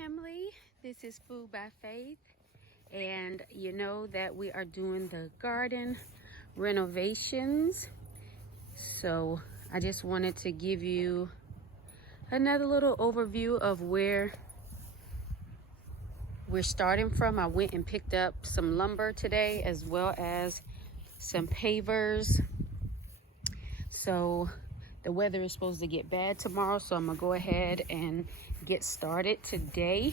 family, this is Food by Faith, and you know that we are doing the garden renovations. So I just wanted to give you another little overview of where we're starting from. I went and picked up some lumber today as well as some pavers. So the weather is supposed to get bad tomorrow, so I'm gonna go ahead and get started today.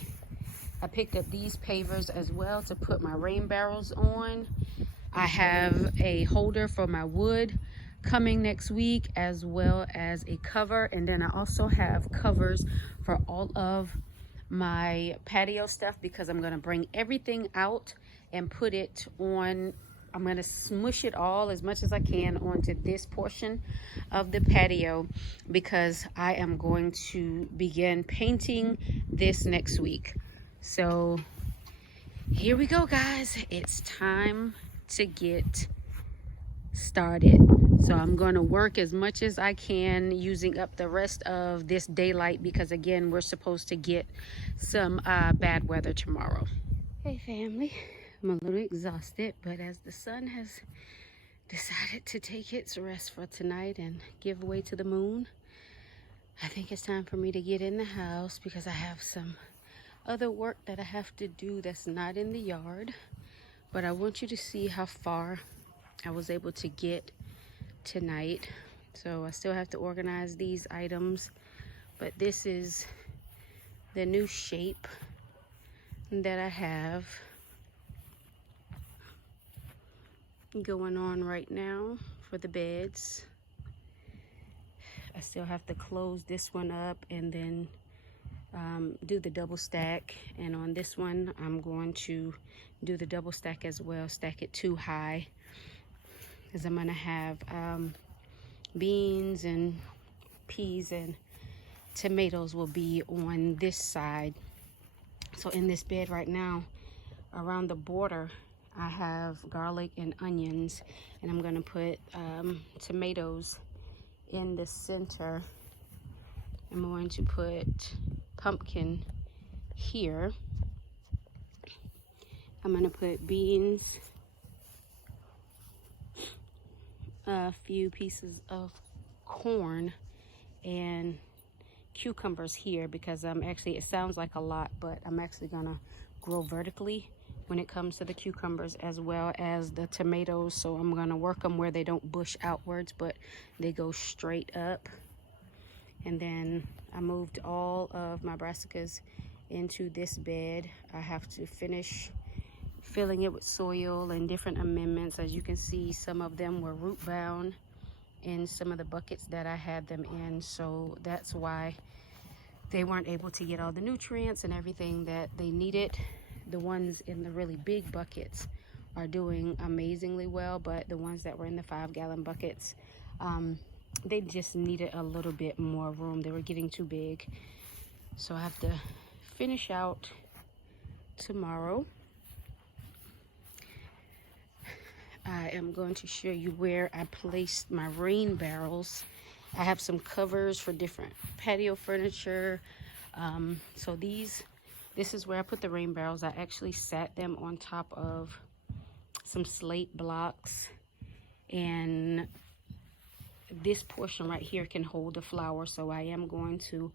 I picked up these pavers as well to put my rain barrels on. I have a holder for my wood coming next week, as well as a cover, and then I also have covers for all of my patio stuff because I'm gonna bring everything out and put it on. I'm gonna smush it all as much as I can onto this portion of the patio because I am going to begin painting this next week. So here we go, guys. It's time to get started. So I'm going to work as much as I can using up the rest of this daylight because again, we're supposed to get some bad weather tomorrow. Hey family, I'm a little exhausted, but as the sun has decided to take its rest for tonight and give way to the moon, I think it's time for me to get in the house because I have some other work that I have to do that's not in the yard. But I want you to see how far I was able to get tonight. So I still have to organize these items, but this is the new shape that I have going on right now for the beds. I still have to close this one up and then do the double stack, and on this one I'm going to do the double stack as well, stack it too high because I'm gonna have beans and peas and tomatoes will be on this side. So in this bed right now, around the border, I have garlic and onions, and I'm gonna put tomatoes in the center. I'm going to put pumpkin here. I'm gonna put beans, a few pieces of corn, and cucumbers here because I'm actually, it sounds like a lot, but I'm actually gonna grow vertically when it comes to the cucumbers as well as the tomatoes. So I'm gonna work them where they don't bush outwards, but they go straight up. And then I moved all of my brassicas into this bed. I have to finish filling it with soil and different amendments. As you can see, some of them were root bound in some of the buckets that I had them in. So that's why they weren't able to get all the nutrients and everything that they needed. The ones in the really big buckets are doing amazingly well, but the ones that were in the 5-gallon buckets, they just needed a little bit more room. They were getting too big. So I have to finish out tomorrow. I am going to show you where I placed my rain barrels. I have some covers for different patio furniture. So this is where I put the rain barrels. I actually sat them on top of some slate blocks, and this portion right here can hold a flower. So I am going to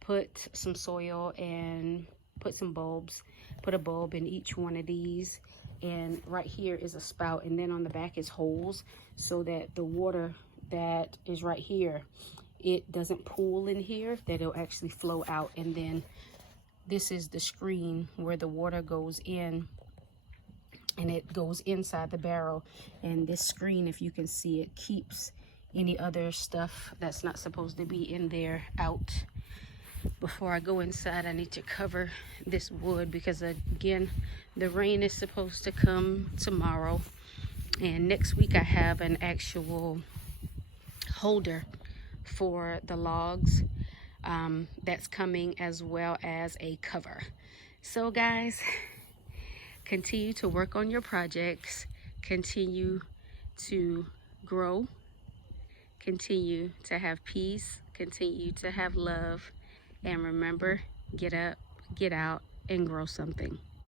put some soil and put some bulbs, put a bulb in each one of these. And right here is a spout, and then on the back is holes so that the water that is right here, it doesn't pool in here, that it'll actually flow out. And then this is the screen where the water goes in, and it goes inside the barrel. And this screen, if you can see it, keeps any other stuff that's not supposed to be in there out. Before I go inside, I need to cover this wood because again, the rain is supposed to come tomorrow, and next week I have an actual holder for the logs that's coming, as well as a cover. So guys, continue to work on your projects, continue to grow, continue to have peace, continue to have love, and remember, get up, get out and grow something.